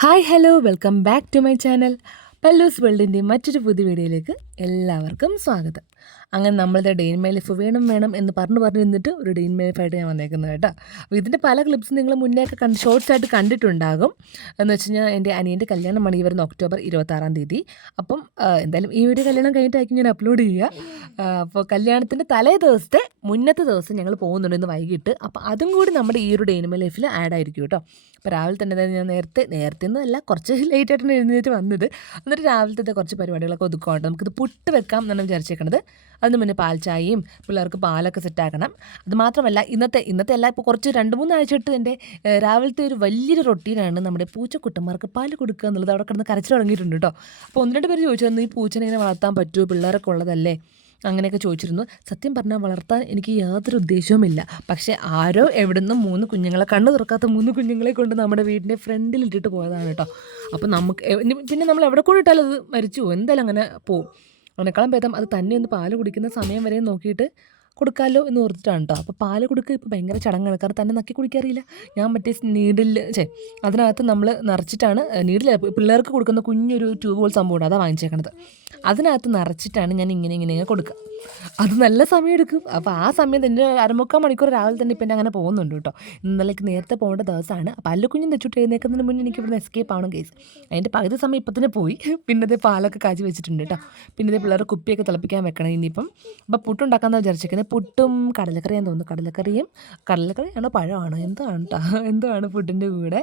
Hi hello welcome back to my channel Pallus വേൾഡിൻ്റെ മറ്റൊരു പുതിയ വീഡിയോയിലേക്ക് എല്ലാവർക്കും സ്വാഗതം. അങ്ങനെ നമ്മളുടെ ഡേ ഇൻ മൈ ലൈഫ് വേണം എന്ന് പറഞ്ഞു നിന്നിട്ട് ഒരു ഡേ ഇൻ മൈ ലൈഫായിട്ട് ഞാൻ വന്നേക്കുന്നത് കേട്ടോ. അപ്പോൾ ഇതിൻ്റെ പല ക്ലിപ്സ് നിങ്ങൾ മുന്നേ ഒക്കെ ഷോർട്സ് ആയിട്ട് കണ്ടിട്ടുണ്ടാകും. എന്ന് വെച്ച് കഴിഞ്ഞാൽ എൻ്റെ അനിയൻ്റെ കല്യാണം ഈ വരുന്ന ഒക്ടോബർ 26 അപ്പം എന്തായാലും ഈ വീഡിയോ കല്യാണം കഴിഞ്ഞിട്ടായിരിക്കും ഞാൻ അപ്ലോഡ് ചെയ്യുക. അപ്പോൾ കല്യാണത്തിൻ്റെ തലേ ദിവസത്തെ മുന്നത്തെ ദിവസം ഞങ്ങൾ പോകുന്നുണ്ട് ഇന്ന് വൈകിട്ട്. അപ്പോൾ അതും കൂടി നമ്മുടെ ഈ ഒരു ഡേ ഇൻ മൈ ലൈഫിൽ ആഡ് ആയിരിക്കും കേട്ടോ. അപ്പോൾ രാവിലെ തന്നെ ഞാൻ നേരത്തെ ഒന്നുമല്ല, കുറച്ച് ലേറ്റായിട്ടാണ് എഴുന്നേറ്റ് വന്നത്. എന്നിട്ട് രാവിലത്തെ കുറച്ച് പരിപാടികളൊക്കെ ഒതുക്കുവാണ്ട് നമുക്കിത് പുട്ട് വെക്കാം എന്നാണ് വിചാരിച്ചേക്കണത്. അതിന് മുന്നേ പാൽ ചായയും പിള്ളേർക്ക് പാലൊക്കെ സെറ്റാക്കണം. അത് മാത്രമല്ല ഇന്നത്തെ അല്ല, ഇപ്പോൾ കുറച്ച് 2-3 ആഴ്ചയായിട്ട് എൻ്റെ രാവിലത്തെ ഒരു വലിയൊരു റൊട്ടീനാണ് നമ്മുടെ പൂച്ചക്കുട്ടന്മാർക്ക് പാൽ കൊടുക്കുക എന്നുള്ളത്. അവിടെ കിടന്ന് കരച്ചിൽ തുടങ്ങിയിട്ടുണ്ട് കേട്ടോ. അപ്പോൾ 1-2 പേര് ചോദിച്ചിരുന്നു, ഈ പൂച്ചനെ ഇങ്ങനെ വളർത്താൻ പറ്റുമോ, പിള്ളേരൊക്കെ ഉള്ളതല്ലേ, അങ്ങനെയൊക്കെ ചോദിച്ചിരുന്നു. സത്യം പറഞ്ഞാൽ വളർത്താൻ എനിക്ക് യാതൊരു ഉദ്ദേശവുമില്ല. പക്ഷേ ആരോ എവിടുന്ന് 3 കുഞ്ഞുങ്ങളെ, കണ്ണു തുറക്കാത്ത 3 കുഞ്ഞുങ്ങളെ കൊണ്ട് നമ്മുടെ വീടിൻ്റെ ഫ്രണ്ടിൽ ഇട്ടിട്ട് പോയതാണ് കേട്ടോ. അപ്പോൾ നമുക്ക് പിന്നെ നമ്മൾ എവിടെ കൂടെ ഇട്ടാലും അത് മരിച്ചു പോകും, എന്തായാലും അങ്ങനെ പോവും. അതിനേക്കാളും ഭേദം അത് തന്നെ ഒന്ന് പാല് കുടിക്കുന്ന സമയം വരെ നോക്കിയിട്ട് കൊടുക്കാമല്ലോ എന്ന് ഓർത്തിട്ടാണ് കേട്ടോ. അപ്പോൾ പാല് കൊടുക്കുക ഇപ്പോൾ ഭയങ്കര ചടങ്ങാണ്, കാരണം തന്നെ നക്കി കുടിക്കാറില്ല. ഞാൻ മറ്റേ നീഡിൽ അതിനകത്ത് നമ്മൾ നിറച്ചിട്ടാണ്, നീഡിൽ പിള്ളേർക്ക് കൊടുക്കുന്ന കുഞ്ഞൊരു ട്യൂബ് പോലെ സംഭവമുണ്ട്, അതാണ് വാങ്ങിച്ചേക്കണത്. അതിനകത്ത് നിറച്ചിട്ടാണ് ഞാൻ ഇങ്ങനെ കൊടുക്കുക. അത് നല്ല സമയം എടുക്കും. അപ്പോൾ ആ സമയം തന്നെ 1/4 മണിക്കൂർ രാവിലെ തന്നെ ഇപ്പം അങ്ങനെ പോകുന്നുണ്ട് കേട്ടോ. ഇന്നലേക്ക് നേരത്തെ പോകേണ്ട ദിവസമാണ്. അപ്പോൾ അല്ലുകുഞ്ഞും തെച്ചിട്ട് എഴുന്നേൽക്കുന്നതിന് മുന്നേ എനിക്ക് ഇവിടുന്ന് എസ്കേപ്പ് ആവണം കേസ്. അതിൻ്റെ പകുതി സമയം ഇപ്പം തന്നെ പോയി. പിന്നത്തെ പാലൊക്കെ കാച്ചി വെച്ചിട്ടുണ്ട് കേട്ടോ. പിന്നെ പിള്ളേർ കുപ്പിയൊക്കെ തിളപ്പിക്കാൻ വെക്കണം ഇനിയിപ്പം. അപ്പോൾ പുട്ടുണ്ടാക്കാമെന്ന് വിചാരിച്ചിരിക്കുന്നത്. പുട്ടും കടലക്കറിയാന്ന് തോന്നുന്നു. കടലക്കറിയാണോ പഴമാണോ എന്താണ് പുട്ടിൻ്റെ കൂടെ.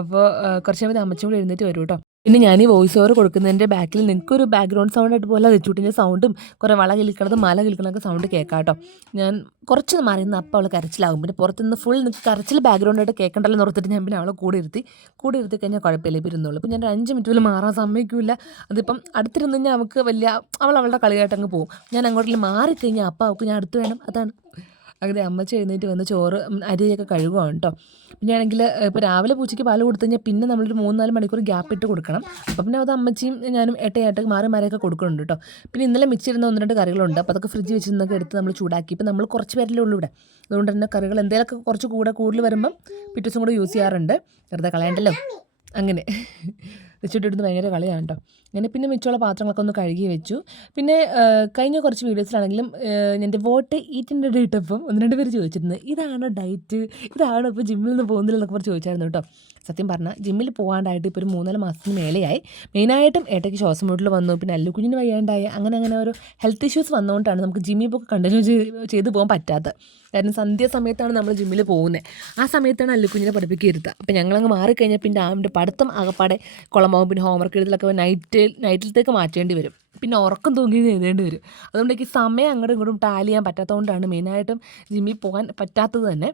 അപ്പോൾ കുറച്ച് കഴിയുമ്പോൾ അമ്മച്ചും കൂടി എഴുന്നേറ്റ് വരും കേട്ടോ. പിന്നെ ഞാൻ ഈ വോയിസ് ഓവർ കൊടുക്കുന്നതിൻ്റെ ബാക്കിൽ നിങ്ങൾക്കൊരു ബാക്ക്ഗ്രൗണ്ട് സൗണ്ട് ആയിട്ട് പോലെ തെച്ചൂട്ടിൻ്റെ സൗണ്ടും കുറേ വള കിളിക്കണതും മല കിളിക്കണതൊക്കെ സൗണ്ട് കേൾക്കാം കേട്ടോ. ഞാൻ കുറച്ച് മാറി നിന്ന് അപ്പോൾ അവൾ കരച്ചിലാകും. പിന്നെ പുറത്തുനിന്ന് ഫുൾ കരച്ചിൽ ബാക്ക്ഗ്രൗണ്ടായിട്ട് കേൾക്കണ്ടല്ലോ എന്ന് ഓർത്തിട്ട് ഞാൻ പിന്നെ അവളെ കൂടെ ഇരുത്തി കഴിഞ്ഞാൽ കുഴപ്പമില്ല, ഇപ്പം ഇരുന്നുള്ളൂ. ഇപ്പം ഞാൻ 5 മിനിറ്റ് പോലും മാറാൻ സമ്മതിക്കില്ല. അതിപ്പം അടുത്തിരുന്ന് കഴിഞ്ഞാൽ അവൾക്ക് വലിയ അവളുടെ കളിയായിട്ട് അങ്ങ് പോകും. ഞാൻ അങ്ങോട്ടേക്ക് മാറിക്കഴിഞ്ഞാൽ അപ്പം അവൾക്ക് ഞാൻ അടുത്ത് വേണം, അതാണ്. അങ്ങനെ അമ്മച്ചി എഴുന്നേറ്റ് വന്ന് ചോറ് അരിയൊക്കെ കഴുകുകയാണ് കേട്ടോ. പിന്നെ ആണെങ്കിൽ ഇപ്പോൾ രാവിലെ പൂച്ചയ്ക്ക് പാൽ കൊടുത്തു കഴിഞ്ഞാൽ പിന്നെ നമ്മളൊരു 3-4 മണിക്കൂർ ഗ്യാപ്പ് ഇട്ട് കൊടുക്കണം. അപ്പം പിന്നെ അത് അമ്മച്ചിയും ഞാനും ഏട്ടയായിട്ട് മാറിയൊക്കെ കൊടുക്കുന്നുണ്ട് കേട്ടോ. പിന്നെ ഇന്നലെ മിച്ചിരുന്ന 1-2 കറികളുണ്ട്. അപ്പോൾ അതൊക്കെ ഫ്രിഡ്ജ് വെച്ചിരുന്നൊക്കെ എടുത്ത് നമ്മൾ ചൂടാക്കി. ഇപ്പം നമ്മൾ കുറച്ച് പേരല്ലേ ഉള്ളൂ ഇവിടെ, അതുകൊണ്ട് തന്നെ കറികൾ എന്തെങ്കിലുമൊക്കെ കുറച്ച് കൂടുതൽ വരുമ്പം പിറ്റേ ദിവസം കൂടെ യൂസ് ചെയ്യാറുണ്ട്, വെറുതെ കളയണ്ടല്ലോ. അങ്ങനെ വെച്ചിട്ടിരുന്ന് ഭയങ്കര കളിയാണ് കേട്ടോ. അങ്ങനെ പിന്നെ മിച്ചമുള്ള പാത്രങ്ങളൊക്കെ ഒന്ന് കഴുകി വെച്ചു. പിന്നെ കഴിഞ്ഞ കുറച്ച് വീഡിയോസിലാണെങ്കിലും എൻ്റെ വോട്ട് ഈറ്റിൻ്റെ ഇട്ടപ്പം 1-2 പേര് ചോദിച്ചിരുന്നു, ഇതാണ് ഡയറ്റ്, ഇതാണ് ഇപ്പോൾ ജിമ്മിൽ നിന്ന് പോകുന്നില്ലെന്നൊക്കെ പറഞ്ഞ് ചോദിച്ചായിരുന്നു കേട്ടോ. സത്യം പറഞ്ഞാൽ ജിമ്മിൽ പോകാണ്ടായിട്ട് ഇപ്പോൾ ഒരു 3-4 മാസത്തിന് മേലെയായി. മെയിനായിട്ടും ഏട്ടയ്ക്ക് ശ്വാസം മുട്ടൽ വന്നു, പിന്നെ അല്ലുകുഞ്ഞിന് വയ്യാണ്ടായി, അങ്ങനെ ഓരോ ഹെൽത്ത് ഇഷ്യൂസ് വന്നുകൊണ്ടാണ് നമുക്ക് ജിമ്മിൽ പോയി കണ്ടിന്യൂ ചെയ്ത് പോകാൻ പറ്റാത്തത്. കാരണം സമയത്താണ് നമ്മൾ ജിമ്മിൽ പോകുന്നത്. ആ സമയത്താണ് അല്ലുകുഞ്ഞിനെ പഠിപ്പിക്കരുത്. അപ്പോൾ ഞങ്ങളങ്ങ് മാറിക്കഴിഞ്ഞാൽ പിന്നെ അവൻ്റെ പഠിത്തം ആകപ്പാടെ കുളമാവും. പിന്നെ ഹോംവർക്ക് എഴുതലൊക്കെ നൈറ്റിലത്തേക്ക് മാറ്റേണ്ടി വരും. പിന്നെ ഉറക്കം തൂങ്ങി എഴുതേണ്ടി വരും. അതുകൊണ്ട് എനിക്ക് സമയം അങ്ങോട്ടും ഇങ്ങോട്ടും ടാലി ചെയ്യാൻ പറ്റാത്തതുകൊണ്ടാണ് മെയിനായിട്ടും ജിമ്മിൽ പോകാൻ പറ്റാത്തത് തന്നെ.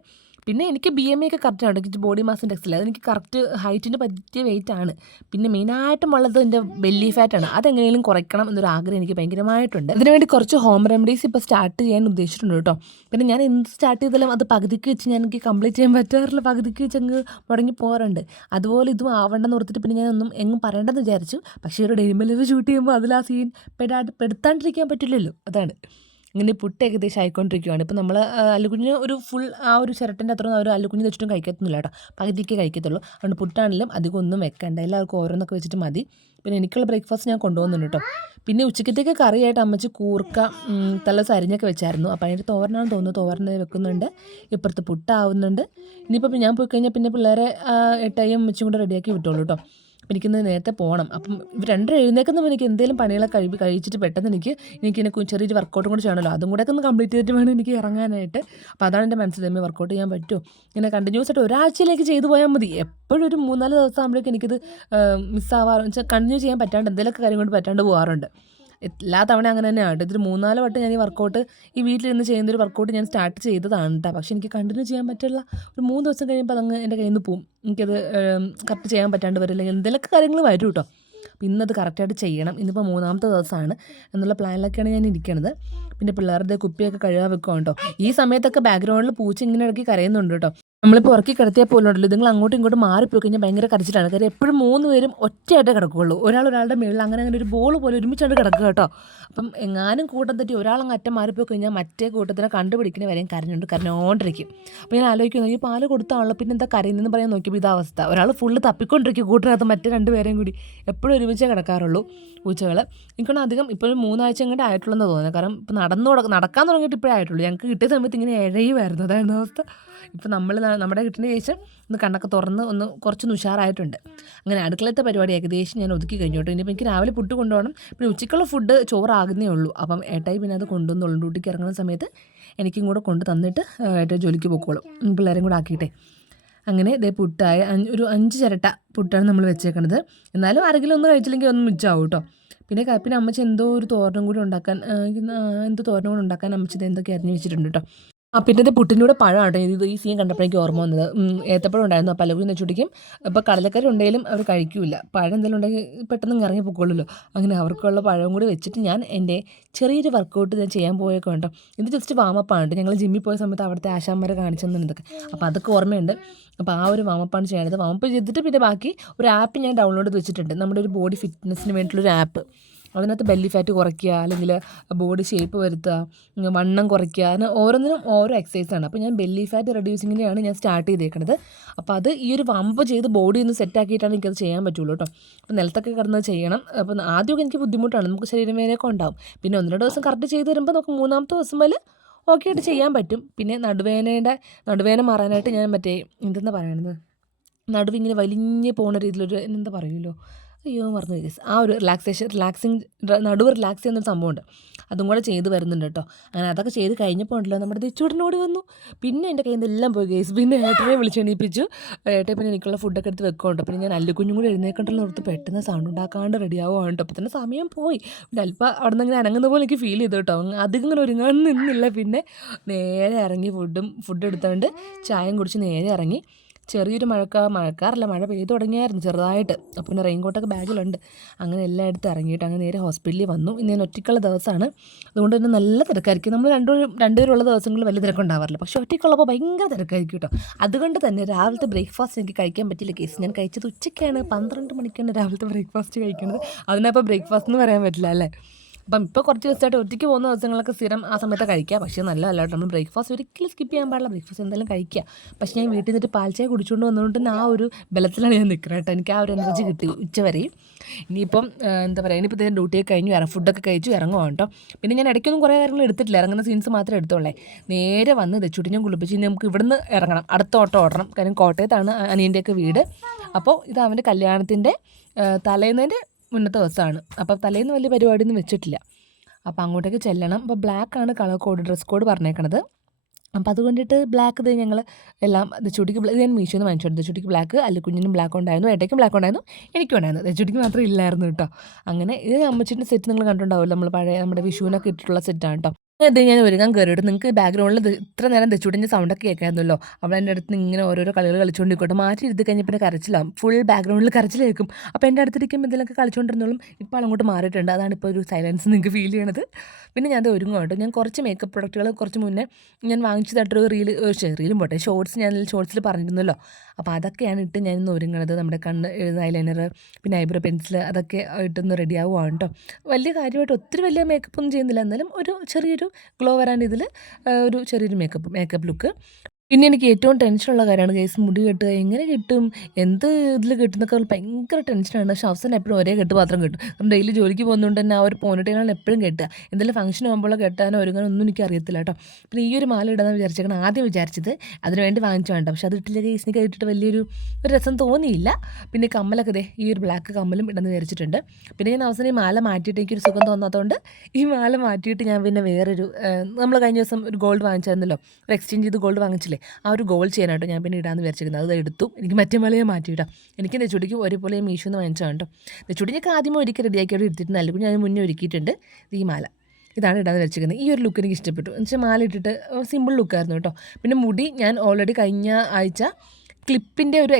പിന്നെ എനിക്ക് BMI ഒക്കെ കറക്റ്റാണ്, എനിക്ക് ബോഡി മാസ് ഇൻഡെക്സിൽ അതെനിക്ക് കറക്റ്റ് ഹൈറ്റിന് പറ്റിയ വെയിറ്റാണ്. പിന്നെ മെയിനായിട്ടും ഉള്ളത് എൻ്റെ ബെല്ലി ഫാറ്റാണ്. അതെങ്ങനെയും കുറയ്ക്കണം എന്നൊരു ആഗ്രഹം എനിക്ക് ഭയങ്കരമായിട്ടുണ്ട്. അതിനുവേണ്ടി കുറച്ച് ഹോം റെമഡീസ് ഇപ്പോൾ സ്റ്റാർട്ട് ചെയ്യാൻ ഉദ്ദേശിച്ചിട്ടുണ്ട് കേട്ടോ. പിന്നെ ഞാൻ എന്ത് സ്റ്റാർട്ട് ചെയ്താലും അത് പകുതിക്ക് വെച്ച് ഞാൻ എനിക്ക് കംപ്ലീറ്റ് ചെയ്യാൻ പറ്റാറില്ല, പകുതിക്ക് വെച്ച് അങ്ങ് മുടങ്ങി പോകാറുണ്ട്. അതുപോലെ ഇതും ആവണ്ടെന്ന് ഓർത്തിട്ട് പിന്നെ ഞാനൊന്നും എങ്ങും പറയേണ്ടെന്ന് വിചാരിച്ചു. പക്ഷേ ഒരു day in my life shoot ചെയ്യുമ്പോൾ അതിൽ ആ സീൻ പെടുത്താണ്ടിരിക്കാൻ പറ്റില്ലല്ലോ, അതാണ്. ഇങ്ങനെ പുട്ട് ഏകദേശം ആയിക്കൊണ്ടിരിക്കുകയാണ്. ഇപ്പം നമ്മൾ അല്ലുകുഞ്ഞിന് ഒരു ഫുൾ ആ ഒരു ചിരട്ടൻ്റെ അത്രയൊന്നും ഒരു അല്ലുകുഞ്ഞ് വെച്ചിട്ടും കഴിക്കത്തൊന്നുമില്ല കേട്ടോ, പകുതിക്ക് കഴിക്കത്തുള്ളൂ. അതുകൊണ്ട് പുട്ടാണെങ്കിലും അധികം ഒന്നും വെക്കണ്ട, എല്ലാവർക്കും ഓരോന്നൊക്കെ വെച്ചിട്ട് മതി. പിന്നെ എനിക്കുള്ള ബ്രേക്ക്ഫാസ്റ്റ് ഞാൻ കൊണ്ടുപോകുന്നുണ്ട് കേട്ടോ. പിന്നെ ഉച്ചക്കത്തേക്ക് കറിയായിട്ട് അമ്മച്ചി കൂർക്ക അരിഞ്ഞൊക്കെ വെച്ചായിരുന്നു. അപ്പോൾ അതിൻ്റെ തോരനാണെന്ന് തോന്നുന്നു, തോരന് വെക്കുന്നുണ്ട്. ഇപ്പുറത്ത് പുട്ടാവുന്നുണ്ട്. ഇനിയിപ്പോൾ ഞാൻ പോയി കഴിഞ്ഞാൽ പിന്നെ പിള്ളേരെ ഏട്ടായും അമ്മച്ചും കൂടെ റെഡിയാക്കി വിട്ടോളൂ കേട്ടോ. അപ്പോൾ എനിക്കിന്ന് നേരത്തെ പോകണം. അപ്പം ഇവർ 2 എഴുന്നേൽക്കുമ്പോൾ എനിക്ക് എന്തെങ്കിലും പണികളൊക്കെ കഴിച്ചിട്ട് പെട്ടെന്ന് എനിക്കിങ്ങനെ ചെറിയൊരു വർക്കൗട്ടും കൂടി ചെയ്യണമല്ലോ, അതും കൂടെ ഒക്കെ ഒന്ന് കംപ്ലീറ്റ് ചെയ്തിട്ട് വേണം എനിക്ക് ഇറങ്ങാനായിട്ട്. അപ്പോൾ അതാണ് എൻ്റെ മനസ്സിൽ, വർക്കൗട്ട് ചെയ്യാൻ പറ്റുമോ, ഇങ്ങനെ കണ്ടിന്യൂസ് ആയിട്ട് ഒരാഴ്ചയിലേക്ക് ചെയ്തു പോയാൽ മതി. എപ്പോഴും ഒരു 3-4 ദിവസം ആകുമ്പോഴേക്കും എനിക്കിത് മിസ്സാവാറ് വെച്ചാൽ കണ്ടിന്യൂ ചെയ്യാൻ പറ്റാണ്ട് എന്തെങ്കിലുമൊക്കെ കാര്യം കൊണ്ട് പറ്റാണ്ട് പോകാറുണ്ട്. എല്ലാ തവണ അങ്ങനെ തന്നെയാണ്. ഇതൊരു 3-4 വട്ടം ഞാൻ ഈ വർക്കൗട്ട്, ഈ വീട്ടിലിരുന്ന് ചെയ്യുന്നൊരു വർക്കൗട്ട് ഞാൻ സ്റ്റാർട്ട് ചെയ്തതാണ് കേട്ടോ. പക്ഷേ എനിക്ക് കണ്ടിന്യൂ ചെയ്യാൻ പറ്റില്ല. ഒരു 3 ദിവസം കഴിയുമ്പോൾ അതങ്ങ് എൻ്റെ കയ്യിൽ നിന്ന് പോവും. എനിക്കത് കറക്റ്റ് ചെയ്യാൻ പറ്റാണ്ട് വരും, അല്ലെങ്കിൽ എന്തെങ്കിലുമൊക്കെ കാര്യങ്ങൾ വരും കേട്ടോ. അപ്പോൾ ഇന്നത് കറക്റ്റായിട്ട് ചെയ്യണം. ഇന്നിപ്പോൾ 3ാമത്തെ ദിവസമാണ് എന്നുള്ള പ്ലാനിലൊക്കെയാണ് ഞാൻ ഇരിക്കുന്നത്. പിന്നെ പിള്ളേരുടെ കുപ്പിയൊക്കെ കഴുകാൻ വെക്കുക കേട്ടോ. ഈ സമയത്തൊക്കെ ബാക്ക്ഗ്രൗണ്ടിൽ പൂച്ച ഇങ്ങനെ ഇടയ്ക്ക് കരയുന്നുണ്ട് കേട്ടോ. നമ്മളിപ്പോൾ ഉറക്കി കിടത്തിയാൽ പോലും ഉണ്ടല്ലോ നിങ്ങൾ അങ്ങോട്ടും ഇങ്ങോട്ടും മാറിപ്പോയി കഴിഞ്ഞാൽ ഭയങ്കര കരച്ചിലാണ്. കാര്യം എപ്പോഴും 3 പേരും ഒറ്റയായിട്ടേ കിടക്കുകയുള്ളൂ. ഒരാളുടെ മേളിൽ അങ്ങനെ ഒരു ബോൾ പോലെ ഒരുമിച്ചായിട്ട് കിടക്കുക കേട്ടോ. അപ്പം എങ്ങാനും കൂട്ടം തെറ്റി ഒരാളങ്ങ് അറ്റം മാറിപ്പോയി കഴിഞ്ഞാൽ മറ്റേ കൂട്ടത്തിനെ കണ്ടുപിടിക്കുന്ന വരെയും കരഞ്ഞുകൊണ്ടിരിക്കും. അപ്പോൾ ഞാൻ ആലോചിക്കുന്നു, ഈ പാല് കൊടുത്താണല്ലോ പിന്നെ എന്താ കരയുന്നതെന്ന് പറയാൻ നോക്കിയപ്പോൾ ഇതാ അവസ്ഥ. ഒരാൾ ഫുള്ള് തപ്പിക്കൊണ്ടിരിക്കും കൂട്ടിനകത്ത്, മറ്റേ 2 പേരെയും കൂടി. എപ്പോഴും ഒരുമിച്ചേ കിടക്കാറുള്ളൂ പൂച്ചകൾ. എനിക്കൊന്ന് അധികം ഇപ്പോഴും 3 ആഴ്ച എങ്ങോട്ട് ആയിട്ടുള്ളതെന്ന് തോന്നുന്നത്. കാരണം ഇപ്പോൾ നടക്കാൻ തുടങ്ങിയിട്ട് ഇപ്പോഴേ ആയിട്ടുള്ളൂ. ഞങ്ങൾക്ക് കിട്ടിയ സമയത്ത് ഇങ്ങനെ ഇഴയുമായിരുന്നു, അതായിരുന്നു അവസ്ഥ. ഇപ്പോൾ നമ്മുടെ കിട്ടുന്ന ശേഷം ഒന്ന് കണ്ണൊക്കെ തുറന്ന് ഒന്ന് കുറച്ചൊന്ന് ഉഷാറായിട്ടുണ്ട്. അങ്ങനെ അടുക്കളത്തെ പരിപാടി ഏകദേശം ഞാൻ ഒതുക്കി കഴിഞ്ഞു കേട്ടോ. ഇനിയിപ്പോൾ എനിക്ക് രാവിലെ പുട്ട് കൊണ്ടുപോകണം. പിന്നെ ഉച്ചയ്ക്കുള്ള ഫുഡ് ചോറാകുന്നേ ഉള്ളൂ. അപ്പം ഏട്ടായി പിന്നെ അത് കൊണ്ടുവന്നുള്ളൂ. ഡ്യൂട്ടിക്ക് ഇറങ്ങുന്ന സമയത്ത് എനിക്കും കൂടെ കൊണ്ട് തന്നിട്ട് ഏട്ടായി ജോലിക്ക് പോയിക്കോളും, പിള്ളേരും കൂടെ ആക്കിയിട്ടേ. അങ്ങനെ ഇതേ പുട്ടായ ഒരു 5 ചിരട്ട പുട്ടാണ് നമ്മൾ വെച്ചേക്കണത്. എന്നാലും അരകിലോ ഒന്നും കഴിച്ചില്ലെങ്കിൽ ഒന്നും മിച്ചമാവും കേട്ടോ. പിന്നെ അമ്മച്ചി എന്തോ ഒരു തോരനും കൂടി ഉണ്ടാക്കാൻ അമ്മച്ചി ഇത് എന്തൊക്കെ അരിഞ്ഞ് വെച്ചിട്ടുണ്ട് കേട്ടോ. പിന്നെ പുട്ടിൻ്റെ കൂടെ പഴമാണ് കേട്ടോ. ഈ സീൻ കണ്ടപ്പോഴേക്കും ഓർമ്മ വന്നത്. ഏത്തപ്പഴം ഉണ്ടായിരുന്നു. അപ്പോൾ പലവരും നെച്ചുടിക്കും. അപ്പോൾ കടലക്കറി ഉണ്ടെങ്കിലും അവർ കഴിക്കില്ല. പഴം എന്തെങ്കിലും ഉണ്ടെങ്കിൽ പെട്ടെന്ന് ഇറങ്ങി പൊക്കോളൂല്ലോ. അങ്ങനെ അവർക്കുള്ള പഴം കൂടി വെച്ചിട്ട് ഞാൻ എൻ്റെ ചെറിയൊരു വർക്കൗട്ട് ഞാൻ ചെയ്യാൻ പോയേക്കോ കേട്ടോ. ഇത് ജസ്റ്റ് വാമപ്പാണ്. ഞങ്ങൾ ജിമ്മിൽ പോയ സമയത്ത് അവിടുത്തെ ആശാന്മാരെ കാണിച്ചു തന്നെ ഇതൊക്കെ. അപ്പോൾ അതൊക്കെ ഓർമ്മയുണ്ട്. അപ്പോൾ ആ ഒരു വാമപ്പാണ് ചെയ്യണത്. വാമപ്പ് ചെയ്തിട്ട് പിന്നെ ബാക്കി ഒരു ആപ്പ് ഞാൻ ഡൗൺലോഡ് ചെയ്ത് വെച്ചിട്ടുണ്ട്. നമ്മുടെ ഒരു ബോഡി ഫിറ്റ്നസ്സിന് വേണ്ടിയിട്ടുള്ളൊരു ആപ്പ്. അതിനകത്ത് ബെല്ലി ഫാറ്റ് കുറയ്ക്കുക, അല്ലെങ്കിൽ ബോഡി ഷേപ്പ് വരുത്തുക, വണ്ണം കുറയ്ക്കുക, അങ്ങനെ ഓരോന്നിനും ഓരോ എക്സസൈസാണ്. അപ്പോൾ ഞാൻ ബെല്ലി ഫാറ്റ് റെഡ്യൂസിങ്ങിൻ്റെയാണ് ഞാൻ സ്റ്റാർട്ട് ചെയ്തേക്കുന്നത്. അപ്പോൾ അത് ഈ ഒരു വമ്പ് ചെയ്ത് ബോഡി ഒന്ന് സെറ്റാക്കിയിട്ടാണ് എനിക്കത് ചെയ്യാൻ പറ്റുള്ളൂ കേട്ടോ. അപ്പോൾ നിലത്തൊക്കെ കിടന്ന് ചെയ്യണം. അപ്പോൾ ആദ്യമൊക്കെ എനിക്ക് ബുദ്ധിമുട്ടാണ്, നമുക്ക് ശരീരവേദനയൊക്കെ ഉണ്ടാവും. പിന്നെ 1-2 ദിവസം കറക്റ്റ് ചെയ്ത് വരുമ്പോൾ നമുക്ക് 3-ാമത്തെ ദിവസം മുതൽ ഓക്കെ ആയിട്ട് ചെയ്യാൻ പറ്റും. പിന്നെ നടുവേദന മാറാനായിട്ട് ഞാൻ എന്തെന്നാ പറയണത്, നടുവിങ്ങനെ വലിഞ്ഞ് പോകുന്ന രീതിയിലൊരു എന്താ പറയുമല്ലോ, അയ്യോ മറന്നു കേസ്, ആ ഒരു നടുവ് റിലാക്സ് ചെയ്യുന്നൊരു സംഭവമുണ്ട്. അതും കൂടെ ചെയ്ത് വരുന്നുണ്ട് കേട്ടോ. അങ്ങനെ അതൊക്കെ ചെയ്ത് കഴിഞ്ഞപ്പോൾ ഉണ്ടല്ലോ നമ്മുടെ തെച്ചൂടനോട് വന്നു. പിന്നെ എൻ്റെ കയ്യിൽ നിന്നെല്ലാം പോയി കേസ്. പിന്നെ ഏട്ടനെ വിളിച്ച് എണീപ്പിച്ചു. ഏട്ടൻ പിന്നെ എനിക്കുള്ള ഫുഡൊക്കെ എടുത്ത് വെക്കുന്നുണ്ട്. പിന്നെ ഞാൻ അല്ലുകുഞ്ഞും കൂടി എഴുന്നേക്കണ്ടല്ലോ ഓർത്ത് പെട്ടെന്ന് സൗണ്ട് ഉണ്ടാക്കാണ്ട് റെഡിയാവുകയാണ് കേട്ടോ. അപ്പോൾ തന്നെ സമയം പോയി. പിന്നെ അല്പം അവിടെ നിന്ന് ഇങ്ങനെ അനങ്ങുന്ന പോലെ എനിക്ക് ഫീൽ ചെയ്തു കേട്ടോ. അധികം ഇങ്ങനെ ഒരുങ്ങാൻ നിന്നില്ല. പിന്നെ നേരെ ഇറങ്ങി ഫുഡ് എടുത്തുകൊണ്ട് ചായയും കുടിച്ച് നേരെ ഇറങ്ങി. ചെറിയൊരു മഴക്കാറല്ല, മഴ പെയ്തു തുടങ്ങിയായിരുന്നു ചെറുതായിട്ട്. അപ്പോൾ പിന്നെ റെയിൻകോട്ടൊക്കെ ബാഗിലുണ്ട്. അങ്ങനെ എല്ലായിടത്തും ഇറങ്ങിയിട്ട് അങ്ങനെ നേരെ ഹോസ്പിറ്റലിൽ വന്നു. ഇന്ന് ഞാൻ ഒറ്റയ്ക്കുള്ള ദിവസമാണ്, അതുകൊണ്ട് തന്നെ നല്ല തിരക്കായിരിക്കും. നമ്മൾ രണ്ടുപേരുള്ള ദിവസങ്ങളിൽ വലിയ തിരക്കുണ്ടാവാറില്ല, പക്ഷേ ഒറ്റയ്ക്കുള്ളപ്പോൾ ഭയങ്കര തിരക്കായിരിക്കും കേട്ടോ. അതുകൊണ്ട് തന്നെ രാവിലത്തെ ബ്രേക്ക്ഫാസ്റ്റ് എനിക്ക് കഴിക്കാൻ പറ്റില്ല കേസ്. ഞാൻ കഴിച്ചത് ഉച്ചയ്ക്കാണ്, 12 മണിക്കാണ് രാവിലത്തെ ബ്രേക്ക്ഫാസ്റ്റ് കഴിക്കുന്നത്. അതിനപ്പോൾ ബ്രേക്ക്ഫാസ്റ്റ് എന്ന് പറയാൻ പറ്റില്ല അല്ലേ. അപ്പം ഇപ്പോൾ കുറച്ച് ദിവസമായിട്ട് ഒറ്റയ്ക്ക് പോകുന്ന ദിവസങ്ങളൊക്കെ സ്ഥിരം ആ സമയത്ത് കഴിക്കുക. പക്ഷേ നല്ലതല്ല കേട്ടോ, നമ്മൾ ബ്രേക്ക്ഫാസ്റ്റ് ഒരിക്കലും സ്കിപ്പ് ചെയ്യാൻ പാടില്ല. ബ്രേക്ക്ഫാസ്റ്റ് എന്തായാലും കഴിക്കുക. പക്ഷേ ഞാൻ വീട്ടിൽ നിന്നിട്ട് പാൽച്ചായ കുടിച്ചുകൊണ്ട് വന്നുകൊണ്ട് തന്നെ ആ ഒരു ബലത്തിലാണ് ഞാൻ നിൽക്കുന്നത് കേട്ടോ. എനിക്ക് ആ ഒരു എനർജി കിട്ടി ഉച്ചവരെയും. ഇനിയിപ്പം എന്താ പറയുക, ഇനിയിപ്പോൾ ഇതിൻ്റെ ഡ്യൂട്ടിയൊക്കെ കഴിഞ്ഞു ഫുഡൊക്കെ കഴിച്ചു ഇറങ്ങുവാണ് കേട്ടോ. പിന്നെ ഞാൻ ഇടയ്ക്കൊന്നും കുറേ കാര്യങ്ങൾ എടുത്തിട്ടില്ല, ഇറങ്ങുന്ന സീൻസ് മാത്രമേ എടുത്തോളേ. നേരെ വന്ന് ദച്ചുട്ടി ഞാൻ കുളിപ്പിച്ച് നമുക്ക് ഇവിടുന്ന് ഇറങ്ങണം, അടുത്ത ഓട്ടം ഓടണം. കാര്യം കോട്ടയത്താണ് അനിയൻ്റെയൊക്കെ വീട്. അപ്പോൾ ഇത് അവൻ്റെ കല്യാണത്തിൻ്റെ തലേന്നതിൻ്റെ മുന്നത്തെ ദിവസമാണ്. അപ്പോൾ തലേന്ന് വലിയ പരിപാടിയൊന്നും വെച്ചിട്ടില്ല. അപ്പോൾ അങ്ങോട്ടേക്ക് ചെല്ലണം. അപ്പോൾ ബ്ലാക്കാണ് ഡ്രസ് കോഡ് പറഞ്ഞേക്കണത്. അപ്പോൾ അതുകൊണ്ടിട്ട് ബ്ലാക്ക് ഇത് ഞങ്ങൾ എല്ലാം ദച്ചുട്ടിക്ക് ഇത് ഞാൻ മീഷോന്ന് വാങ്ങിച്ചോട്ടെ. ദച്ചുട്ടിക്ക് ബ്ലാക്ക്, അല്ലുകുഞ്ഞിനും ബ്ലാക്ക് ഉണ്ടായിരുന്നു, ഏട്ടയ്ക്കും ബ്ലാക്ക് ഉണ്ടായിരുന്നു, എനിക്കും ഉണ്ടായിരുന്നു. ദച്ചുട്ടിക്ക് മാത്രം ഇല്ലായിരുന്നു കേട്ടോ. അങ്ങനെ ഇത് അമ്മച്ചിൻ്റെ സെറ്റ് നിങ്ങൾ കണ്ടിട്ടുണ്ടാവില്ല, നമ്മൾ പഴയ നമ്മുടെ വിഷുവിനൊക്കെ ഇട്ടിട്ടുള്ള സെറ്റാണ് കേട്ടോ. അത് ഞാൻ ഒരുങ്ങാൻ കയറിയിട്ട് നിങ്ങൾക്ക് ബാക്ക്ഗ്രൗണ്ടിൽ ഇത്ര നേരം ദച്ചുട്ടിൻ്റെ സൗണ്ടൊക്കെ കേൾക്കായിരുന്നല്ലോ. അവൾ എൻ്റെ അടുത്ത് ഇങ്ങനെ ഓരോരോ കളികൾ കളിച്ചുകൊണ്ടിരിക്കട്ടെ. മാറ്റി ഇരുത്തി കഴിഞ്ഞാൽ പിന്നെ കരച്ചിലാവും, ഫുൾ ബാക്ക്ഗ്രൗണ്ടിൽ കരച്ചിൽ കേൾക്കും. അപ്പോൾ എൻ്റെ അടുത്തിരിക്കുമ്പോൾ എന്തെങ്കിലുമൊക്കെ കളിച്ചുകൊണ്ടിരുന്നോളും. ഇപ്പോൾ അങ്ങോട്ട് മാറിയിട്ടുണ്ട്, അതാണ് ഇപ്പോൾ ഒരു സൈലൻസ് നിങ്ങൾക്ക് ഫീൽ ചെയ്യണത്. പിന്നെ ഞാൻ അത് ഒരുങ്ങും കേട്ടോ. ഞാൻ കുറച്ച് മേക്കപ്പ് പ്രൊഡക്റ്റുകൾ കുറച്ച് മുന്നേ ഞാൻ വാങ്ങിച്ചതായിട്ടൊരു റീലും പോട്ടെ, ഷോർട്സിൽ പറഞ്ഞിരുന്നല്ലോ. അപ്പോൾ അതൊക്കെയാണ് ഇട്ട് ഞാനിന്ന് ഒരുങ്ങണത്. നമ്മുടെ കണ്ണ് എഴുതുന്ന ഐലൈനർ, പിന്നെ ഐബ്രോ പെൻസിൽ, അതൊക്കെ ഇട്ടൊന്ന് റെഡി ആവുകയാണ് കേട്ടോ. വലിയ കാര്യമായിട്ട് ഒത്തിരി വലിയ മേക്കപ്പ് ഒന്നും ചെയ്യുന്നില്ല, എന്നാലും ഒരു ചെറിയൊരു ഗ്ലോ വരാൻ ഇതിൽ ഒരു ചെറിയൊരു മേക്കപ്പ് ലുക്ക്. പിന്നെ എനിക്ക് ഏറ്റവും ടെൻഷനുള്ള കാര്യമാണ് ഗൈസ്, മുടി കെട്ടുക. എങ്ങനെ കിട്ടും, എന്ത് ഇതിൽ കെട്ടുന്നൊക്കെ ഭയങ്കര ടെൻഷനാണ്. പക്ഷേ അവസാനം എപ്പോഴും ഒരേ കെട്ട് മാത്രം കിട്ടും. കാരണം ഡെയിലി ജോലിക്ക് പോകുന്നതുകൊണ്ട് തന്നെ ആ ഒരു പോണിട്ടയിലാണ് എപ്പോഴും കെട്ടുക. എന്തെങ്കിലും ഫംഗ്ഷൻ ആകുമ്പോൾ കെട്ടാനോ ഒരുങ്ങാനോ ഒന്നും എനിക്ക് അറിയത്തില്ല കേട്ടോ. പിന്നെ ഈ ഒരു മാല ഇടാന്ന് വിചാരിച്ചേക്കണം, ആദ്യം വിചാരിച്ചത് അതിനുവേണ്ടി വാങ്ങിച്ചു വേണ്ട. പക്ഷേ അത് ഇട്ടില്ല ഗൈസ്, എനിക്ക് ഇട്ടിട്ട് വലിയൊരു രസം തോന്നിയില്ല. പിന്നെ കമ്മലൊക്കെ ഈ ഒരു ബ്ലാക്ക് കമ്മലും ഇടാന്ന് വിചാരിച്ചിട്ടുണ്ട്. പിന്നെ ഞാൻ അവസാനം ഈ മാല മാറ്റിയിട്ട് എനിക്കൊരു സുഖം തോന്നാത്തതുകൊണ്ട് ഈ മാല മാറ്റിയിട്ട് ഞാൻ പിന്നെ വേറൊരു നമ്മൾ കഴിഞ്ഞ ദിവസം ഒരു ഗോൾഡ് വാങ്ങിച്ചായിരുന്നല്ലോ, ഒരു എക്സ്ചേഞ്ച് ചെയ്ത് ഗോൾഡ് വാങ്ങിച്ചില്ലേ, ആ ഒരു ഗോൾ ചെയ്യാനായിട്ട് ഞാൻ പിന്നെ ഇടാമെന്ന് വിചാരിച്ചിരുന്നത്. അത് എടുത്തു. എനിക്ക് മറ്റേ മാലയെ മാറ്റിയിടാം. എനിക്ക് നെച്ചുടിക്ക് ഒരേപോലെ മീഷോന്ന് വാങ്ങിച്ചാണ് കേട്ടോ. നെച്ചുടിയൊക്കെ ആദ്യമേ ഒരുക്കി റെഡിയാക്കിയോടെ എടുത്തിട്ട് അല്ലെങ്കിൽ ഞാൻ മുന്നേ ഒരുക്കിയിട്ടുണ്ട്. ഈ മാല ഇതാണ് ഇടാന്ന് വെച്ചിരിക്കുന്നത്. ഈ ഒരു ലുക്ക് എനിക്ക് ഇഷ്ടപ്പെട്ടു. എന്ന് വെച്ചാൽ മാല ഇട്ടിട്ട് സിമ്പിൾ ലുക്കായിരുന്നു കേട്ടോ. പിന്നെ മുടി ഞാൻ ഓൾറെഡി കഴിഞ്ഞ ആഴ്ച ക്ലിപ്പിൻ്റെ ഒരു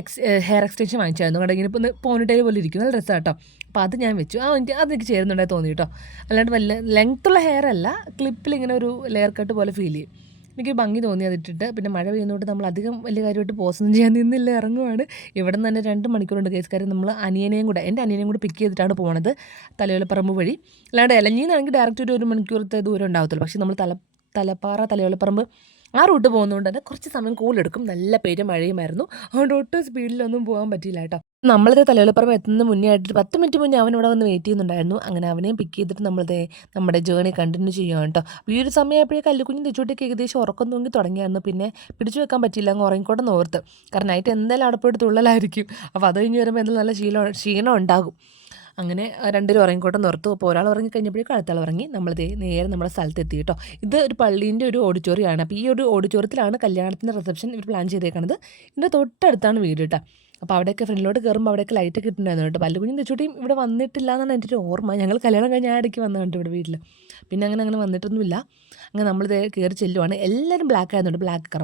ഹെയർ എക്സ്റ്റൻഷൻ വാങ്ങിച്ചായിരുന്നു. കണ്ടോ, ഇങ്ങനെ ഇപ്പോൾ പോണിട്ടയിൽ പോലെ ഇരിക്കും, നല്ല രസമാണ് കേട്ടോ. അപ്പോൾ അത് ഞാൻ വെച്ചു. അതെനിക്ക് ചേരുന്നുണ്ടായി തോന്നി കേട്ടോ. അല്ലാണ്ട് വലിയ ലെങ്ത്തുള്ള ഹെയർ അല്ല, ക്ലിപ്പിൽ ഇങ്ങനെ ഒരു ലെയർ കട്ട് പോലെ ഫീൽ ചെയ്യും. എനിക്ക് ഭംഗി തോന്നി അതിട്ടിട്ട്. പിന്നെ മഴ പെയ്യുന്നതുകൊണ്ട് നമ്മൾ അധികം വലിയ കാര്യമായിട്ട് പോസ്റ്റൊന്നും ചെയ്യാൻ നിന്നില്ല, ഇറങ്ങുവാണ്. ഇവിടെ നിന്ന് തന്നെ 2 മണിക്കൂറുണ്ട് കേസ്. കാര്യം നമ്മൾ എൻ്റെ അനിയനെയും കൂടെ പിക്ക് ചെയ്തിട്ടാണ് പോണത് തലയോലപ്പറമ്പ് വഴി. അല്ലാണ്ട് എലഞ്ഞിന്നാണെങ്കിൽ ഡയറക്റ്റ് ഒരു മണിക്കൂറത്തെ ദൂരം ഉണ്ടാകത്തുള്ളൂ. പക്ഷേ നമ്മൾ തലപ്പാറ തലയോലപ്പറമ്പ് ആ റൂട്ട് പോകുന്നതുകൊണ്ട് തന്നെ കുറച്ച് സമയം കൂടുതലെടുക്കും. നല്ല പെരും മഴയുമായിരുന്നു. അതുകൊണ്ട് ഒട്ടും സ്പീഡിലൊന്നും പോകാൻ പറ്റിയില്ല കേട്ടോ. നമ്മളിത് തലയോലപ്പുറം എത്തുന്ന മുന്നേ ആയിട്ട് 10 മിനിറ്റ് മുന്നേ അവൻ ഇവിടെ വന്ന് വെയിറ്റ് ചെയ്യുന്നുണ്ടായിരുന്നു. അങ്ങനെ അവനെയും പിക്ക് ചെയ്തിട്ട് നമ്മുടെ ജേണി കണ്ടിന്യൂ ചെയ്യുകയാണ് കേട്ടോ. ഈ ഒരു സമയമായപ്പോഴേ കല്ലുകുഞ്ഞും തെച്ചൂട്ടിയൊക്കെ ഏകദേശം ഉറക്കം തൂങ്ങി തുടങ്ങിയായിരുന്നു. പിന്നെ പിടിച്ചു വെക്കാൻ പറ്റിയില്ല, അങ്ങ് ഉറങ്ങിക്കോട്ടെ ഓർത്ത്. കാരണം നൈറ്റ് എന്തായാലും അവിടെ പോയിട്ട് തുള്ളലായിരിക്കും. അപ്പോൾ അത് കഴിഞ്ഞ് വരുമ്പോൾ എന്തായാലും നല്ല ക്ഷീണം ഉണ്ടാകും. അങ്ങനെ രണ്ടുപേരും ഉറങ്ങിക്കോട്ടെ നിർത്തും. അപ്പോൾ ഒരാൾ ഉറങ്ങിക്കഴിഞ്ഞപ്പോഴേക്കും അടുത്താൾ ഉറങ്ങി. നേരെ നമ്മുടെ സ്ഥലത്തെത്തി കേട്ടോ. ഇത് ഒരു പള്ളീൻ്റെ ഒരു ഓഡിറ്റോറിയമാണ്. അപ്പോൾ ഈ ഒരു ഓഡിറ്റോറിയത്തിലാണ് കല്യാണത്തിൻ്റെ റിസപ്ഷൻ ഇവർ പ്ലാൻ ചെയ്തേക്കുന്നത്. ഇതിൻ്റെ തൊട്ടടുത്താണ് വീട് കേട്ടോ. അപ്പോൾ അവിടെയൊക്കെ ഫ്രണ്ടിലോട്ട് കയറുമ്പോൾ അവിടെയൊക്കെ ലൈറ്റൊക്കെ ഇട്ടിട്ടുണ്ടായിരുന്നു കേട്ടോ. പല്ലുകുഞ്ഞും തെച്ചൂട്ടിയും ഇവിടെ വന്നിട്ടില്ല എന്നാണ് എൻ്റെ ഒരു ഓർമ്മ. ഞങ്ങൾ കല്യാണം കഴിഞ്ഞ് ആ ഇടയ്ക്ക് വന്നു കണ്ടു ഇവിടെ വീട്ടിൽ. പിന്നെ അങ്ങനെ വന്നിട്ടൊന്നുമില്ല. അങ്ങനെ നമ്മളിത് കയറി ചെല്ലുവാണ്. എല്ലാവരും ബ്ലാക്ക് ആയിരുന്നുണ്ട്.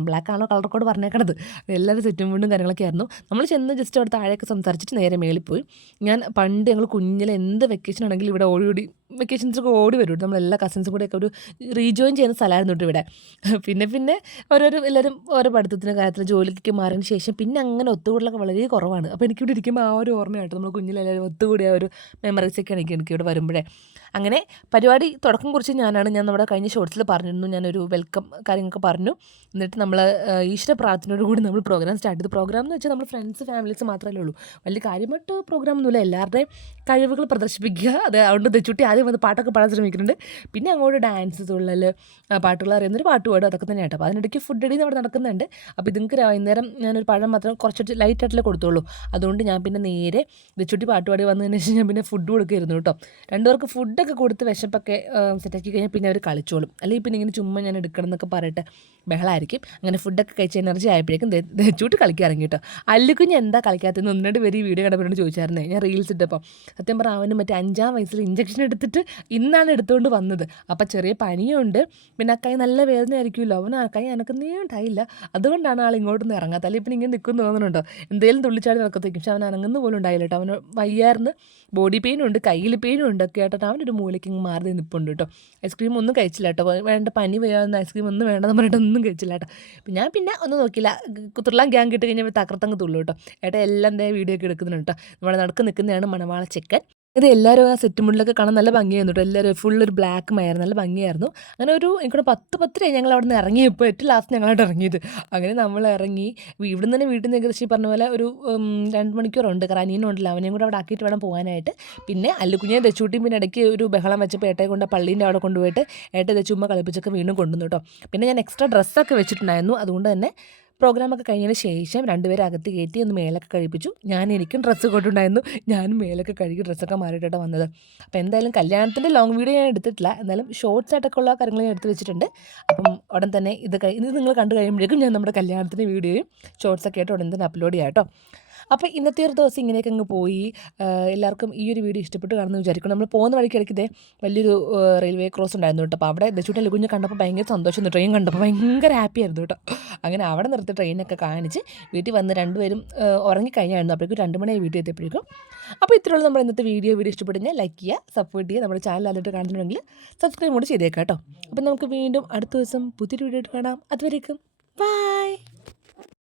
ബ്ലാക്കാണോ കളർ കോഡ് പറഞ്ഞേക്കണത്. എല്ലാവരും സെറ്റും മുണ്ടും കാര്യങ്ങളൊക്കെ ആയിരുന്നു. നമ്മൾ ചെന്ന് ജസ്റ്റ് അവിടെ താഴെയൊക്കെ സംസാരിച്ചിട്ട് നേരെ മേളിൽ പോയി. ഞങ്ങൾ കുഞ്ഞിലെ എന്ത് വെക്കേഷൻ ആണെങ്കിലും ഇവിടെ വെക്കേഷൻസൊക്കെ ഓടി വരും. നമ്മളെല്ലാ കസിൻസും കൂടെയൊക്കെ ഒരു റീജോയിൻ ചെയ്യുന്ന സ്ഥലമായിരുന്നു കേട്ടോ ഇവിടെ. പിന്നെ എല്ലാവരും ഓരോ പഠിത്തത്തിൻ്റെ കാര്യത്തിൽ ജോലിക്ക് മാറിയതിന് ശേഷം പിന്നെ അങ്ങനെ ഒത്തുകൂടലൊക്കെ വളരെ കുറവാണ്. അപ്പോൾ എനിക്കിവിടെ ഇരിക്കുമ്പോൾ ആ ഒരു ഓർമ്മയായിട്ട് നമ്മൾ കുഞ്ഞിലെല്ലാവരും ഒത്തുകൂടിയ ഒരു മെമ്മറീസൊക്കെയാണ് എനിക്കിവിടെ വരുമ്പോഴേ. അങ്ങനെ പരിപാടി തുടക്കം കുറിച്ച് ഞാൻ നമ്മുടെ കഴിഞ്ഞ ഷോർട്സിൽ പറഞ്ഞിരുന്നു. ഞാനൊരു വെൽക്കം കാര്യങ്ങളൊക്കെ പറഞ്ഞു. എന്നിട്ട് നമ്മൾ ഈശ്വര പ്രാർത്ഥനയോട് കൂടി നമ്മൾ പ്രോഗ്രാം സ്റ്റാർട്ട് ചെയ്തു. പ്രോഗ്രാം എന്ന് വെച്ചാൽ നമ്മൾ ഫ്രണ്ട്സ് ഫാമിലീസ് മാത്രമല്ലേ ഉള്ളൂ. വലിയ കാര്യമായിട്ട് പ്രോഗ്രാം ഒന്നുമില്ല. എല്ലാവരുടെയും കഴിവുകൾ പ്രദർശിപ്പിക്കുക. അതുകൊണ്ട് തെച്ചുട്ടി ആദ്യം വന്ന് പാട്ടൊക്കെ പാടാൻ ശ്രമിക്കുന്നുണ്ട്. പിന്നെ അങ്ങോട്ട് ഡാൻസ്, തുള്ളൽ, പാട്ടുകൾ അറിയുന്നൊരു പാട്ട് പാടും, അതൊക്കെ തന്നെ കേട്ടോ. അപ്പോൾ അതിനിടയ്ക്ക് ഫുഡ് അടിന്ന് അവിടെ നടക്കുന്നുണ്ട്. അപ്പോൾ ഇതിങ്ങൾക്ക് വൈകുന്നേരം ഞാനൊരു പഴം മാത്രം കുറച്ചിട്ട് ലൈറ്റായിട്ടല്ലേ കൊടുത്തുള്ളൂ. അതുകൊണ്ട് ഞാൻ പിന്നെ നേരെ തെച്ചുട്ടി പാട്ട് പാടി വന്നതിന് ശേഷം ഞാൻ പിന്നെ ഫുഡ് കൊടുക്കുമായിരുന്നു കേട്ടോ. രണ്ടുപേർക്ക് ഫുഡൊക്കെ കൊടുത്ത് വിശപ്പൊക്കെ സെറ്റാക്കി കഴിഞ്ഞാൽ പിന്നെ അവർ കളിച്ചോളും. അല്ലെങ്കിൽ പിന്നെ ഇങ്ങനെ ചുമ്മാ ഞാൻ എടുക്കണം എന്നൊക്കെ പറഞ്ഞിട്ട് ബഹളമായിരിക്കും. അങ്ങനെ ഫുഡൊക്കെ കഴിച്ച് എനർജി ആയപ്പോഴേക്കും തെച്ചൂട്ട് കളിക്കാൻ ഇറങ്ങി കേട്ടോ. അല്ലുകുഞ്ഞ് എന്താ കളിക്കാത്തതെന്ന് 1-2 പേര് ഈ വീഡിയോ കണ്ടപ്പോഴോട് ചോദിച്ചായിരുന്നേ. ഞാൻ റീൽസ് ഇട്ടപ്പോൾ സത്യം പറഞ്ഞാൽ അവന് മറ്റേ 5-ാം വയസ്സിൽ ഇഞ്ചക്ഷൻ എടുത്തിട്ട് ഇന്നാണ് എടുത്തുകൊണ്ട് വന്നത്. അപ്പോൾ ചെറിയ പനിയുണ്ട്. പിന്നെ ആ കൈ നല്ല വേദന ആയിരിക്കുമല്ലോ. അവൻ ആ കൈ അനക്കുന്നേ ഉണ്ടായില്ല. അതുകൊണ്ടാണ് ആൾ ഇങ്ങോട്ടൊന്നും ഇറങ്ങാത്ത. അല്ലെങ്കിൽ പിന്നെ ഇങ്ങനെ നിൽക്കുമെന്ന് തോന്നുന്നുണ്ടോ, എന്തെങ്കിലും തുള്ളിച്ചാടി നടക്കത്തേക്കും. പക്ഷെ അവൻ അനങ്ങുന്ന പോലും ഉണ്ടായില്ല കേട്ടോ. അവന് വയ്യായിരുന്നു, ബോഡി പെയിനും ഉണ്ട്, കയ്യിൽ പെയിനും ഉണ്ട് ഒക്കെ ആയിട്ടോ. അവനൊരു മൂലയ്ക്ക് മാറി നിൽപ്പുണ്ട് കേട്ടോ. ഐസ്ക്രീം ഒന്നും കഴിച്ചില്ല കേട്ടോ. വേണ്ട, പനി വയ്യാവുന്ന ഐസ്ക്രീം ഒന്നും വേണ്ടെന്ന് പറഞ്ഞിട്ട് ഒന്നും കഴിച്ചില്ല കേട്ടോ. ഞാൻ പിന്നെ ഒന്നും നോക്കില്ല. തുള്ളാൻ ഗ്യാങ് കിട്ടി കഴിഞ്ഞാൽ തകർത്തങ്ങ് തുള്ളു കേട്ടോ. എല്ലാം വീഡിയോ ഒക്കെ എടുക്കുന്നുണ്ട് കേട്ടോ. നമ്മുടെ നടക്ക് നിൽക്കുന്നതാണ് മണവാള ചെക്കൻ. ഇത് എല്ലാവരും ആ സെറ്റ് മുണ്ടിലൊക്കെ കാണാൻ നല്ല ഭംഗിയായിരുന്നു കേട്ടോ. എല്ലാവരും ഫുള്ളൊരു ബ്ലാക്ക് മയർ നല്ല ഭംഗിയായിരുന്നു. അങ്ങനെ എനിക്കൂടെ 10-10 ഞങ്ങൾ അവിടെ നിന്ന് ഇറങ്ങിയപ്പോൾ ഏറ്റവും ലാസ്റ്റ് ഞങ്ങളവിടെ ഇറങ്ങിയത്. അങ്ങനെ നമ്മൾ ഇറങ്ങി ഇവിടെ നിന്ന് തന്നെ വീട്ടിൽ നിന്ന് ഏകദേശം പറഞ്ഞ പോലെ ഒരു 2 മണിക്കൂറുണ്ട്. കാരണം അനിയനുണ്ടല്ലോ, അവനെയും കൂടെ അവിടെ ആക്കിയിട്ട് വേണം പോകാനായിട്ട്. പിന്നെ അല്ലുകുഞ്ഞെ തെച്ചൂട്ടിയും പിന്നെ ഇടയ്ക്ക് ഒരു ബഹളം വെച്ചപ്പോൾ ഏട്ടയെ കൊണ്ട് പള്ളീൻ്റെ അവിടെ കൊണ്ടുപോയിട്ട് ഏട്ടയെ തെച്ചുമ്മ കളിപ്പിച്ചൊക്കെ വീണ്ടും കൊണ്ടുവന്നു കേട്ടോ. പിന്നെ ഞാൻ എക്സ്ട്രാ ഡ്രസ്സൊക്കെ വെച്ചിട്ടുണ്ടായിരുന്നു. അതുകൊണ്ട് തന്നെ പ്രോഗ്രാമൊക്കെ കഴിഞ്ഞതിന് ശേഷം 2 പേരെ അകത്ത് കയറ്റി ഒന്ന് മേലൊക്കെ കഴിപ്പിച്ചു. എനിക്കും ഡ്രസ്സ് കൊണ്ടുണ്ടായിരുന്നു. ഞാനും മേലൊക്കെ കഴുകി ഡ്രസ്സൊക്കെ മാറിയിട്ടാണ് വന്നത്. അപ്പോൾ എന്തായാലും കല്യാണത്തിൻ്റെ ലോങ് വീഡിയോ ഞാൻ എടുത്തിട്ടില്ല. എന്നാലും ഷോർട്സ് ആയിട്ടൊക്കെ ഉള്ള കാര്യങ്ങൾ ഞാൻ എടുത്ത് വെച്ചിട്ടുണ്ട്. അപ്പം ഉടൻ തന്നെ ഇത് നിങ്ങൾ കണ്ടു കഴിയുമ്പോഴേക്കും ഞാൻ നമ്മുടെ കല്യാണത്തിൻ്റെ വീഡിയോയും ഷോർട്സൊക്കെ ആയിട്ട് ഉടൻ തന്നെ അപ്ലോഡ് ചെയ്യാം കേട്ടോ. അപ്പോൾ ഇന്നത്തെ ഒരു ദിവസം ഇങ്ങനെയൊക്കെ അങ്ങ് പോയി. എല്ലാവർക്കും ഈ ഒരു വീഡിയോ ഇഷ്ടപ്പെട്ട് കാണുമെന്ന് വിചാരിക്കണം. നമ്മൾ പോകുന്ന വഴിക്കിടയ്ക്ക് വലിയൊരു റെയിൽവേ ക്രോസ് ഉണ്ടായിരുന്നു കേട്ടോ. അപ്പോൾ അവിടെ ദച്ചുട്ടി ലകുഞ്ഞ് കണ്ടപ്പോൾ ഭയങ്കര സന്തോഷം, ട്രെയിൻ കണ്ടപ്പോൾ ഭയങ്കര ഹാപ്പി ആയിരുന്നു കേട്ടോ. അങ്ങനെ അവിടെ നിർത്തി ട്രെയിനൊക്കെ കാണിച്ച് വീട്ടിൽ വന്ന് 2 പേരും ഉറങ്ങിക്കഴിഞ്ഞായിരുന്നു. അപ്പോഴേക്കും 2 മണിയായി വീട്ടിൽ എത്തിയപ്പോഴേക്കും. അപ്പോൾ ഇത്രയുള്ള നമ്മുടെ ഇന്നത്തെ വീഡിയോ ഇഷ്ടപ്പെടുന്ന ലൈക്ക് ചെയ്യുക, സപ്പോർട്ട് ചെയ്യുക. നമ്മുടെ ചാനൽ ആദ്യമായിട്ട് കാണുന്നുണ്ടെങ്കിൽ സബ്സ്ക്രൈബ് കൂടി ചെയ്തേക്കാം കേട്ടോ. അപ്പോൾ നമുക്ക് വീണ്ടും അടുത്ത ദിവസം പുതിയൊരു വീഡിയോ ആയിട്ട് കാണാം. അതുവരേക്കും ബൈ.